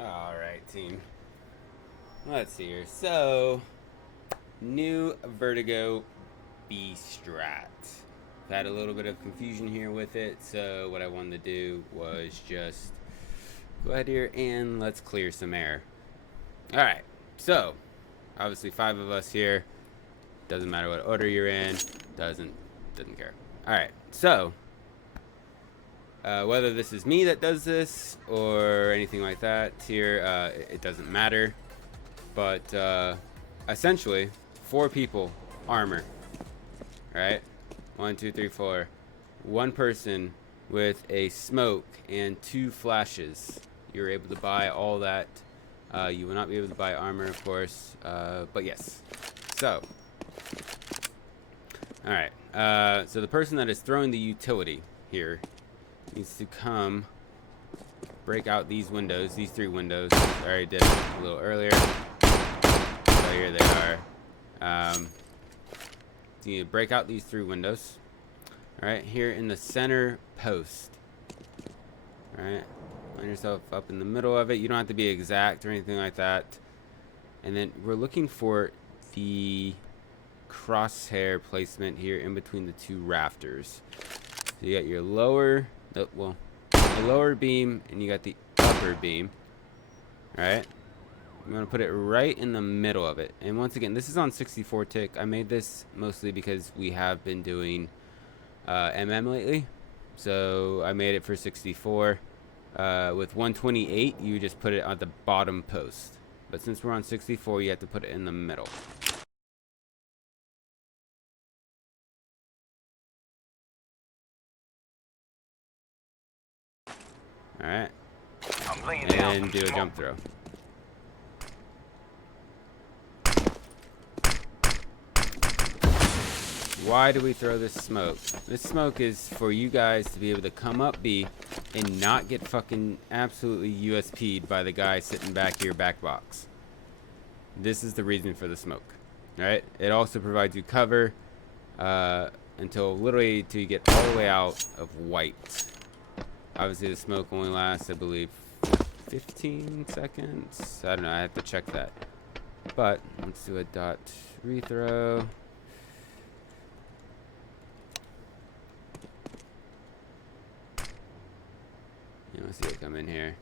Alright, team. Let's see here. So, new Vertigo B Strat. I've had a little bit of confusion here with it, so what I wanted to do was just go ahead here and let's clear some air. Alright, so, obviously 5 of us here. Doesn't matter what order you're in. Doesn't care. Alright, so, whether this is me that does this or anything like that here, it doesn't matter. But essentially, 4 people, armor. Alright? 1, 2, 3, 4. 1 person with a smoke and 2 flashes. You're able to buy all that. You will not be able to buy armor, of course. But yes. So. Alright. So the person that is throwing the utility here needs to come break out these windows, these 3 windows. I already did it a little earlier. So here they are. So you need to break out these 3 windows. Alright, here in the center post. Alright, line yourself up in the middle of it. You don't have to be exact or anything like that. And then we're looking for the crosshair placement here in between the 2 rafters. So you got your lower, the lower beam, and you got the upper beam. Alright, I'm going to put it right in the middle of it. And once again, this is on 64 tick. I made this mostly because we have been doing lately. So I made it for 64. With 128, you just put it on the bottom post. But since we're on 64, you have to put it in the middle. Alright. And do a jump throw. Why do we throw this smoke? This smoke is for you guys to be able to come up B and not get fucking absolutely USP'd by the guy sitting back here back box. This is the reason for the smoke. Alright? It also provides you cover until literally till you get all the way out of white. Obviously the smoke only lasts, I believe, 15 seconds. I don't know, I have to check that. But let's do a dot rethrow. Let's see it come in here.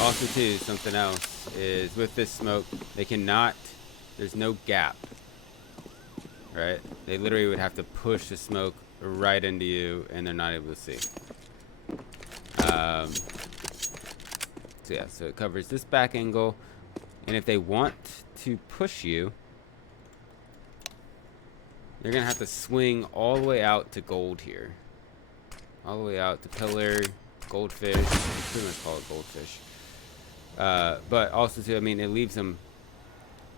Also too, something else is with this smoke, they cannot, there's no gap. Right? They literally would have to push the smoke right into you and they're not able to see. So yeah, so it covers this back angle. And if they want to push you, they're going to have to swing all the way out to gold here. All the way out to pillar, goldfish. You pretty much call it goldfish. But also too, I mean, it leaves them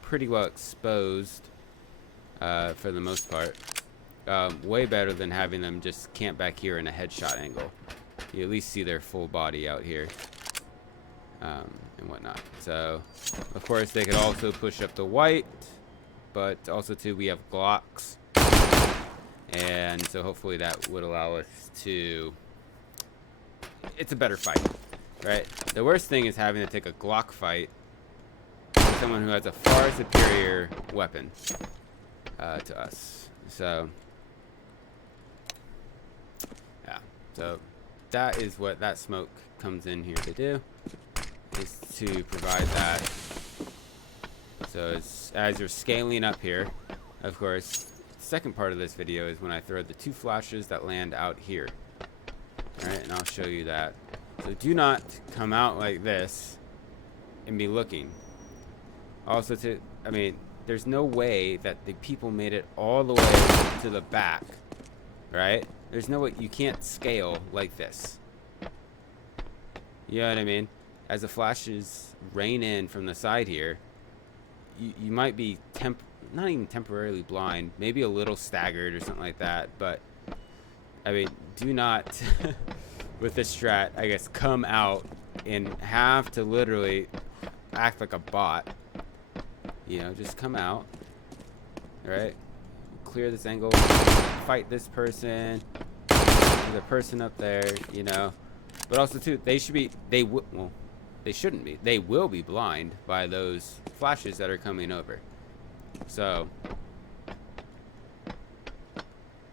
pretty well exposed for the most part. Way better than having them just camp back here in a headshot angle. You at least see their full body out here and whatnot. So, of course, they could also push up the white, but also too, we have Glocks. And so hopefully that would allow us to... It's a better fight, right? The worst thing is having to take a Glock fight with someone who has a far superior weapon to us. So, yeah. So that is what that smoke comes in here to do, is to provide that. So as you're scaling up here, of course, second part of this video is when I throw the 2 flashes that land out here. Alright, and I'll show you that. So do not come out like this and be looking. Also I mean, there's no way that the people made it all the way to the back. Right? There's no way, you can't scale like this. You know what I mean? As the flashes rain in from the side here, you might be not even temporarily blind, maybe a little staggered or something like that, but I mean, do not with this strat, I guess, come out and have to literally act like a bot. You know, just come out, right? Clear this angle, fight this person, there's a person up there, you know. But also too, they should be, well, they shouldn't be. They will be blind by those flashes that are coming over. So,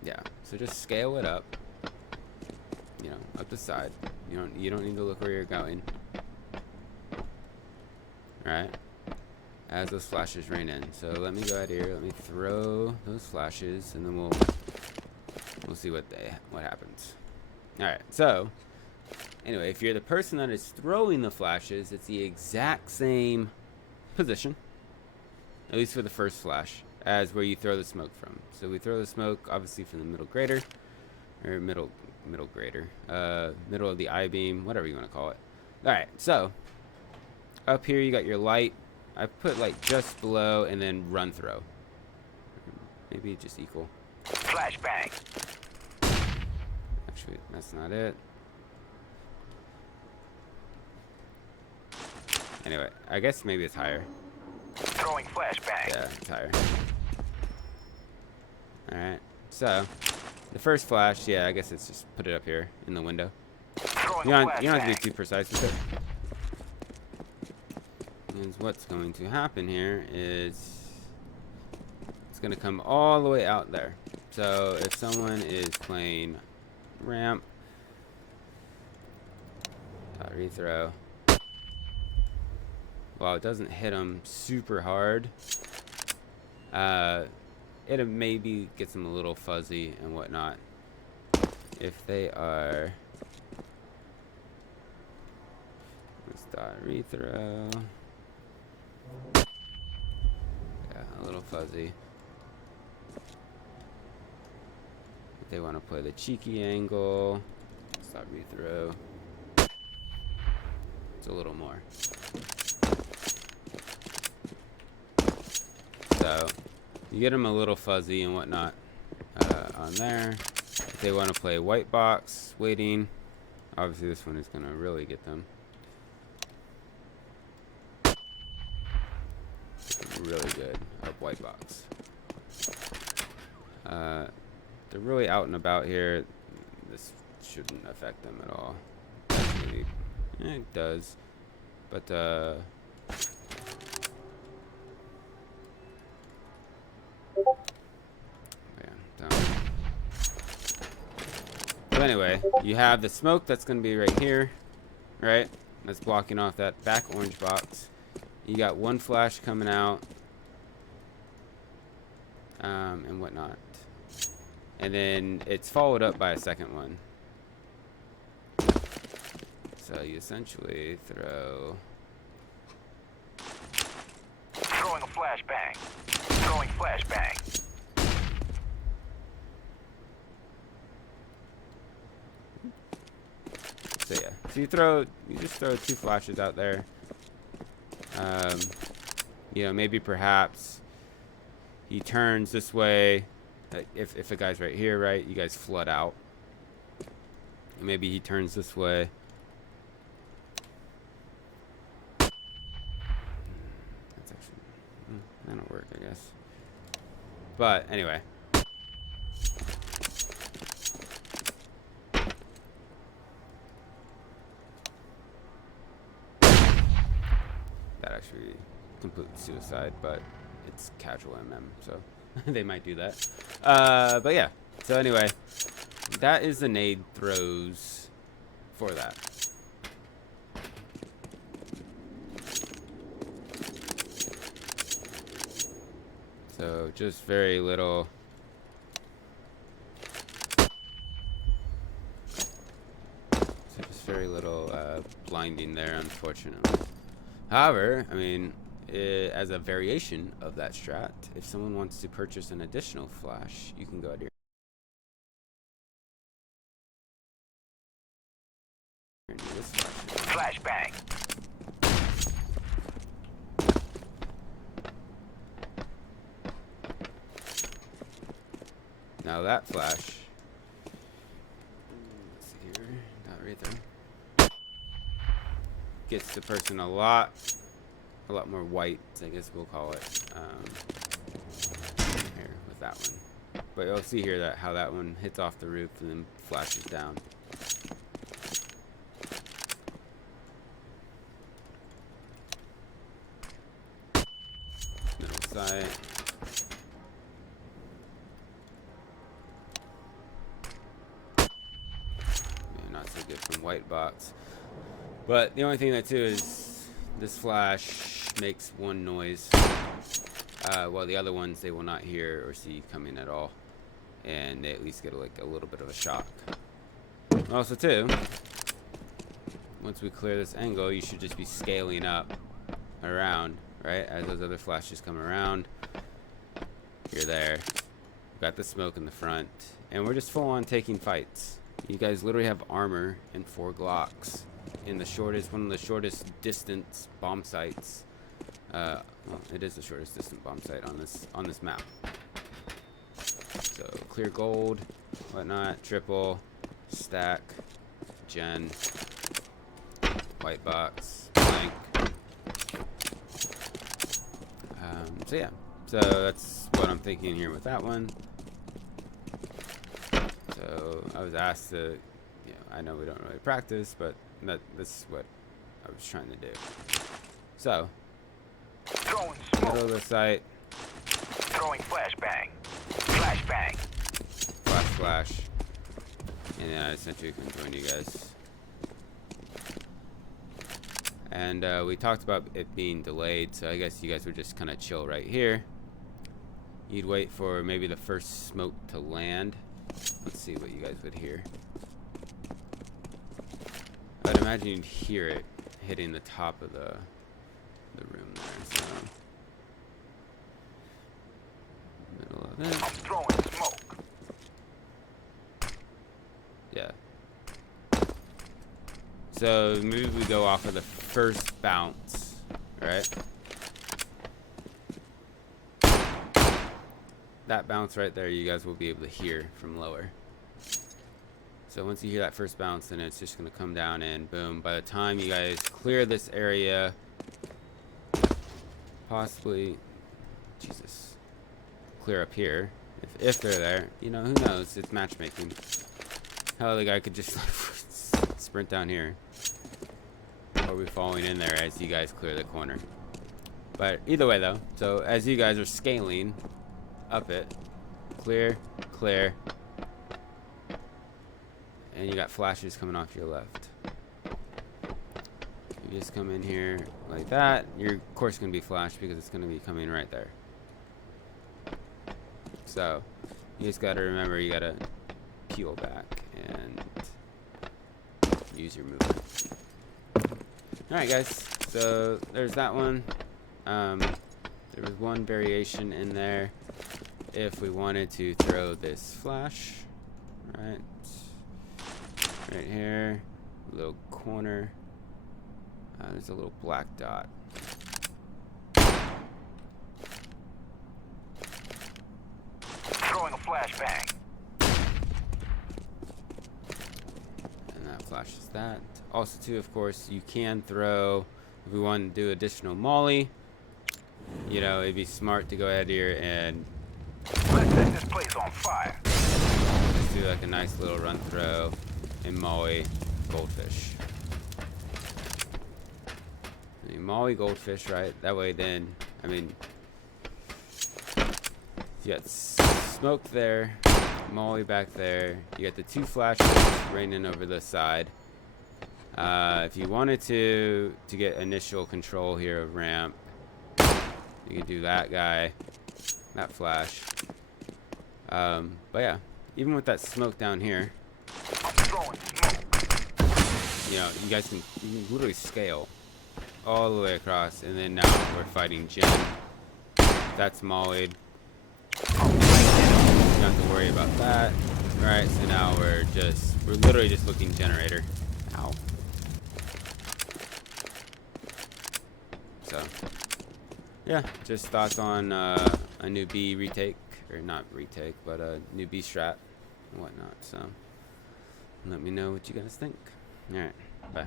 yeah. So just scale it up. You know, up the side. You don't need to look where you're going. Alright. As those flashes rain in. So let me go out here. Let me throw those flashes, and then we'll see what happens. Alright, so anyway, if you're the person that is throwing the flashes, it's the exact same position, at least for the first flash, as where you throw the smoke from. So we throw the smoke obviously from the middle grader, or middle grader, middle of the I-beam, whatever you want to call it. Alright, so up here you got your light. I put like just below, and then run throw. Maybe just equal. Flashbang. Actually, that's not it. Anyway, I guess maybe it's higher. Throwing flashbang. Yeah, it's higher. Alright, so the first flash, yeah, I guess it's just put it up here in the window. You don't have to be too precise with it. And what's going to happen here is it's going to come all the way out there. So if someone is playing ramp, rethrow, while it doesn't hit them super hard, it maybe gets them a little fuzzy and whatnot. If they are, let's dot rethrow. Yeah, a little fuzzy. If they want to play the cheeky angle, stop rethrow. It's a little more. So you get them a little fuzzy and whatnot on there. If they want to play white box, waiting, obviously this one is going to really get them. Really good up white box. They're really out and about here. This shouldn't affect them at all. Maybe, it does, but yeah. So anyway, you have the smoke that's going to be right here, right? That's blocking off that back orange box. You got one flash coming out, and whatnot. And then it's followed up by a second one. So you essentially throw... Throwing a flashbang. Throwing flashbang. So yeah, so you just throw two flashes out there. You know, maybe perhaps he turns this way. If a guy's right here, right, you guys flood out. Maybe he turns this way. That's actually, that'll work, I guess. But anyway. That actually complete suicide, but it's casual MM, so they might do that. But yeah. So anyway, that is the nade throws for that. So just very little. So just very little blinding there, unfortunately. However, I mean, as a variation of that strat, if someone wants to purchase an additional flash, you can go out here and do this flash. Flashbang. Now that flash, let's see here, not right there, gets the person a lot more white, I guess we'll call it, here with that one. But you'll see here that how that one hits off the roof and then flashes down. site. Not so good from white box. But the only thing that too is this flash makes one noise, while the other ones they will not hear or see coming at all, and they at least get like a little bit of a shock. Also too, once we clear this angle, you should just be scaling up around, right? As those other flashes come around, you're there. We've got the smoke in the front, and we're just full on taking fights. You guys literally have armor and 4 Glocks in the shortest, one of the shortest distance bomb sites. Well, it is the shortest distance bomb site on this map. So clear gold, whatnot, triple, stack, gen, white box, blank. So yeah, so that's what I'm thinking here with that one. So I was asked to, I know we don't really practice, but this is what I was trying to do. So, middle of the site. Throwing flashbang. Flashbang. Flash. And then I essentially can join you guys. And we talked about it being delayed, so I guess you guys would just kind of chill right here. You'd wait for maybe the first smoke to land. Let's see what you guys would hear. I'd imagine you'd hear it hitting the top of the room there. So middle of it. I'm throwing smoke. Yeah. So maybe we go off of the first bounce, right? That bounce right there, you guys will be able to hear from lower. So once you hear that first bounce, then it's just going to come down and boom. By the time you guys clear this area, possibly, Jesus, clear up here, if they're there, who knows? It's matchmaking. Hell, the guy could just sprint down here, or be falling in there as you guys clear the corner. But either way, though, so as you guys are scaling up it, clear, and you got flashes coming off your left. You just come in here like that. You're of course going to be flashed because it's going to be coming right there. So you just got to remember, you got to peel back and use your movement. Alright guys, so there's that one. There was one variation in there if we wanted to throw this flash right here, little corner. There's a little black dot. Throwing a flashbang. And that flashes that. Also too, of course, you can throw, if we want to do additional molly, it'd be smart to go ahead here and Let's set this place on fire. just do like a nice little run throw and molly goldfish. You molly goldfish, right? That way then, you got smoke there, molly back there. You got the 2 flashes raining over the side. If you wanted to get initial control here of ramp, you can do that guy, that flash. But yeah, even with that smoke down here, you guys can literally scale all the way across, and then now we're fighting gen. That's mollied. You don't have to worry about that. Alright, so now we're literally just looking generator. Ow. So yeah, just thoughts on a new B retake, or not retake, but a new B strat and whatnot. So let me know what you guys think. Alright, bye.